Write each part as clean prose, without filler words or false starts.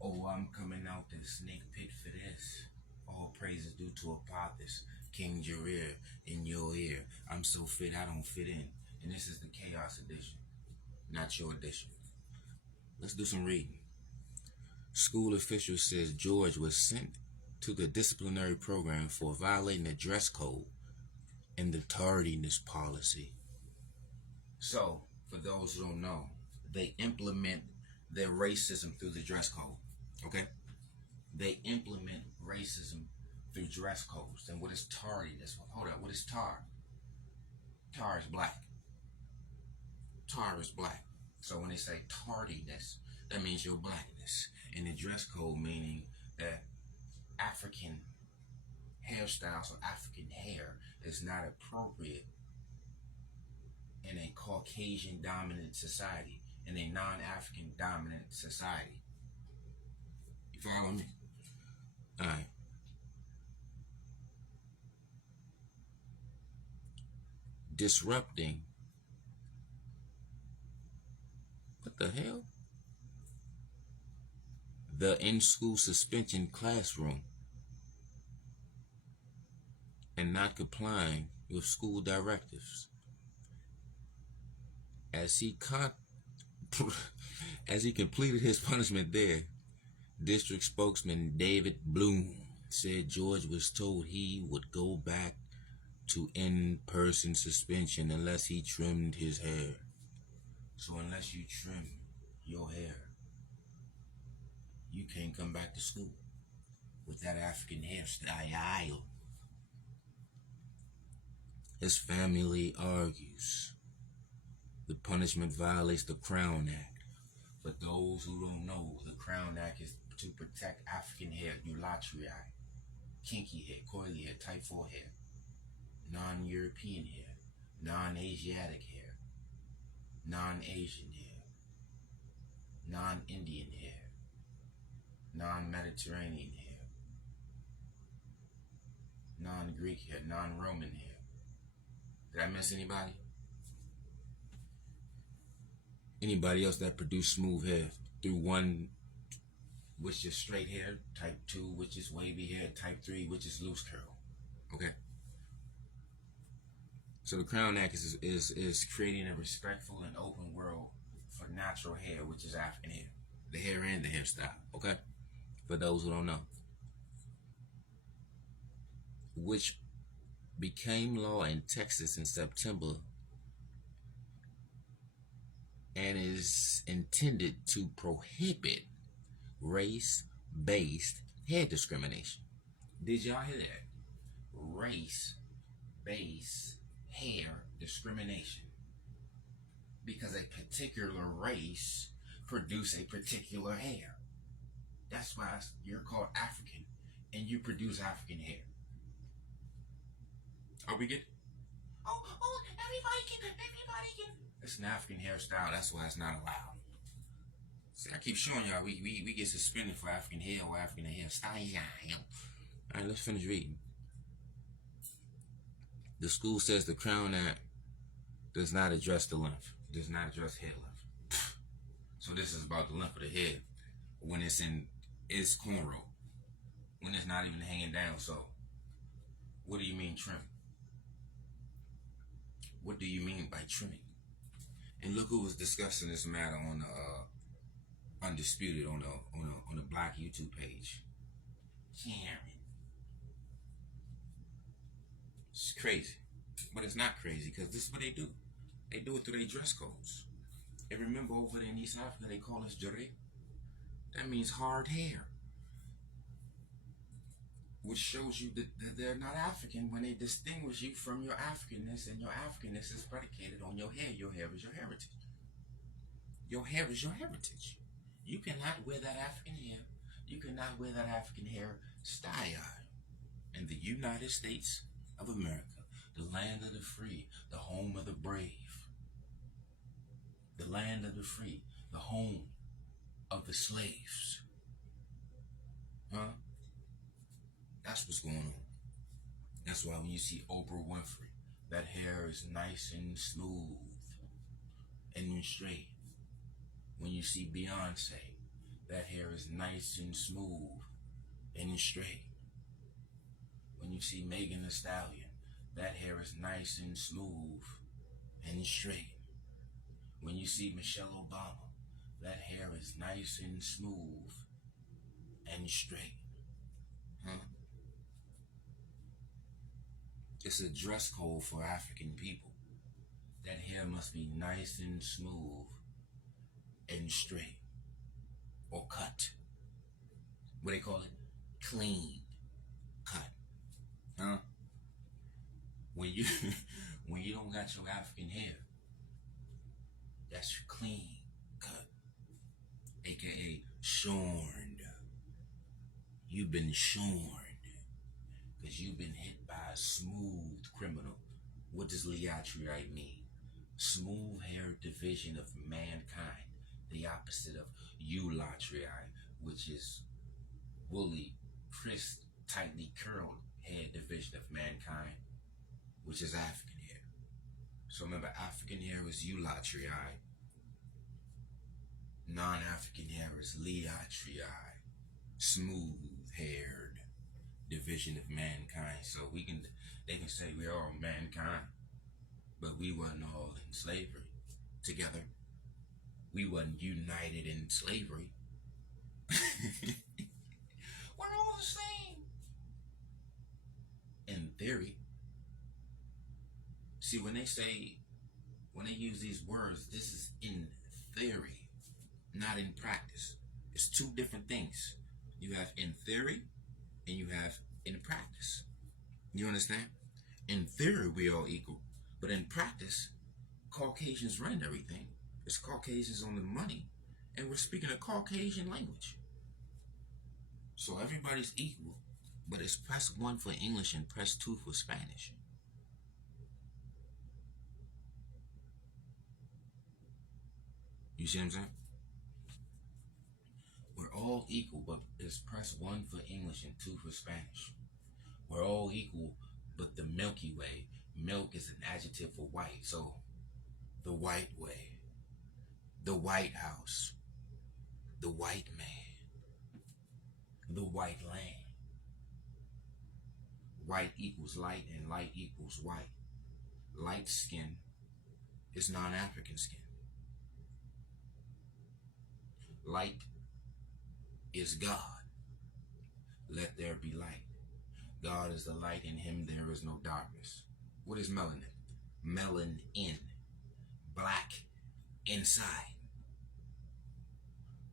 Oh, I'm coming out the snake pit for this. All praises due to Apophis, King Jareer, in your ear. I'm so fit I don't fit in. And this is the Chaos Edition, not your edition. Let's do some reading. School official says George was sent to the disciplinary program for violating the dress code and the tardiness policy. So, for those who don't know, they implement their racism through the dress code. Okay? They implement racism through dress codes. And what is tardiness? Hold up, what is tar? Tar is black. Tar is black. So when they say tardiness, that means your blackness. And the dress code meaning that African hairstyles or African hair is not appropriate in a Caucasian dominant society, in a non-African dominant society. You follow me? Alright. Disrupting. What the hell? The in-school suspension classroom and not complying with school directives. As he completed his punishment there, district spokesman David Bloom said George was told he would go back to in-person suspension unless he trimmed his hair. So unless you trim your hair, you can't come back to school with that African hairstyle. His family argues the punishment violates the Crown Act. For those who don't know, the Crown Act is to protect African hair, eulatria, kinky hair, coily hair, type 4 hair, non-European hair, non-Asiatic hair, non-Asian hair, non-Indian hair, non-Mediterranean hair, non-Greek hair, non-Roman hair. Did I miss anybody? Anybody else that produced smooth hair through 1, which is straight hair, type 2, which is wavy hair, type 3, which is loose curl. Okay. So the Crown Act is creating a respectful and open world for natural hair, which is African hair. The hair and the hairstyle, okay? For those who don't know. Which became law in Texas in September and is intended to prohibit race-based hair discrimination. Did y'all hear that? Race-based hair discrimination. Because a particular race produce a particular hair. That's why you're called African and you produce African hair. Are we good? Oh, everybody can. It's an African hairstyle, that's why it's not allowed. See, I keep showing y'all we get suspended for African hair or African hairstyle. Alright, let's finish reading. The school says the Crown Act does not address the length. It does not address hair length. So this is about the length of the head when it's cornrow. When it's not even hanging down. So what do you mean trim? What do you mean by trimming? And look who was discussing this matter on the Undisputed on the Black YouTube page. Karen. It's crazy. But it's not crazy because this is what they do. They do it through their dress codes. And remember over there in East Africa they call us jure. That means hard hair. Which shows you that they're not African when they distinguish you from your Africanness, and your Africanness is predicated on your hair. Your hair is your heritage. Your hair is your heritage. You cannot wear that African hair. You cannot wear that African hair style in the United States of America, the land of the free, the home of the brave, the land of the free, the home of the slaves. Huh? That's what's going on. That's why when you see Oprah Winfrey, that hair is nice and smooth and straight. When you see Beyonce, that hair is nice and smooth and straight. When you see Megan Thee Stallion, that hair is nice and smooth and straight. When you see Michelle Obama, that hair is nice and smooth and straight. Huh? It's a dress code for African people. That hair must be nice and smooth and straight. Or cut. What they call it? Clean cut. Huh? When you when you don't got your African hair, that's your clean cut. AKA shorn. You've been shorn. Because you've been hit by a smooth criminal. What does liatriite mean? Smooth haired division of mankind. The opposite of eulatriite, which is woolly, crisp, tightly curled hair division of mankind, which is African hair. So remember, African hair is eulatriite. Non-African hair is liatriite. Smooth-haired division of mankind. So they can say we're all mankind, but we weren't all in slavery together. We wasn't united in slavery. We're all the same. In theory. See, when they use these words, this is in theory, not in practice. It's two different things. You have in theory and you have in practice. You understand? In theory, we are equal. But in practice, Caucasians run everything. It's Caucasians on the money. And we're speaking a Caucasian language. So everybody's equal. But it's press 1 for English and press 2 for Spanish. You see what I'm saying? We're all equal, but it's press 1 for English and 2 for Spanish. We're all equal, but the Milky Way. Milk is an adjective for white. So the white way. The White House. The white man. The white land. White equals light and light equals white. Light skin is non-African skin. Light is God. Let there be light. God is the light, in him there is no darkness. What is melanin? Melanin. Black inside.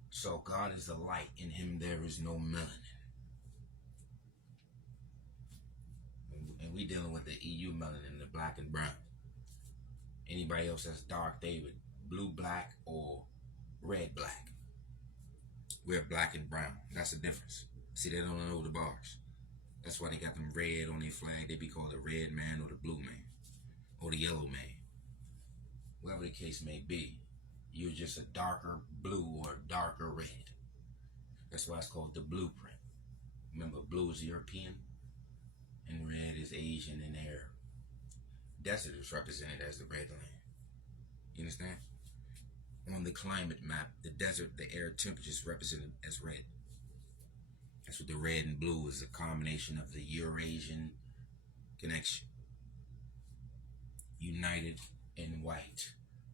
So God is the light, in him there is no melanin. And we dealing with the EU melanin, the black and brown. Anybody else that's dark, they would blue black or red black. We're black and brown. That's the difference. See, they don't know the bars. That's why they got them red on their flag. They be called the red man or the blue man or the yellow man. Whatever the case may be, you're just a darker blue or darker red. That's why it's called the blueprint. Remember, blue is European and red is Asian and Arab. Desert is represented as the red land. You understand? On the climate map, the desert, the air temperature is represented as red. That's what the red and blue is, a combination of the Eurasian connection. United in white,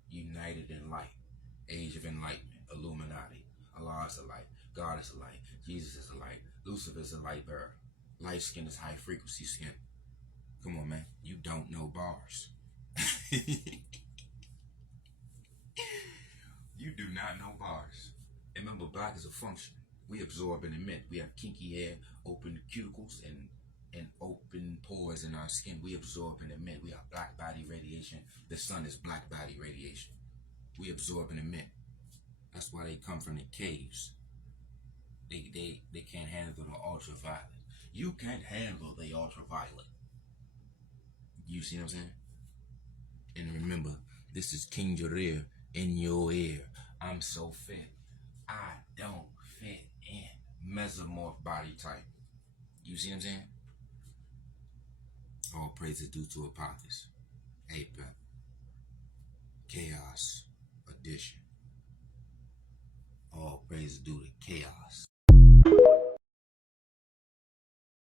united in light, age of enlightenment, Illuminati. Allah is a light, God is a light, Jesus is a light, Lucifer is a light bearer. Light skin is high frequency skin. Come on, man, you don't know bars. You do not know bars. Remember, black is a function. We absorb and emit. We have kinky hair, open cuticles, and open pores in our skin. We absorb and emit. We have black body radiation. The sun is black body radiation. We absorb and emit. That's why they come from the caves. They can't handle the ultraviolet. You can't handle the ultraviolet. You see what I'm saying? And remember, this is King Jarir in your ear. I'm so fit. I don't fit in. Mesomorph body type. You see what I'm saying? All praise is due to Apophis. Apep. Chaos Edition. All praise due to chaos.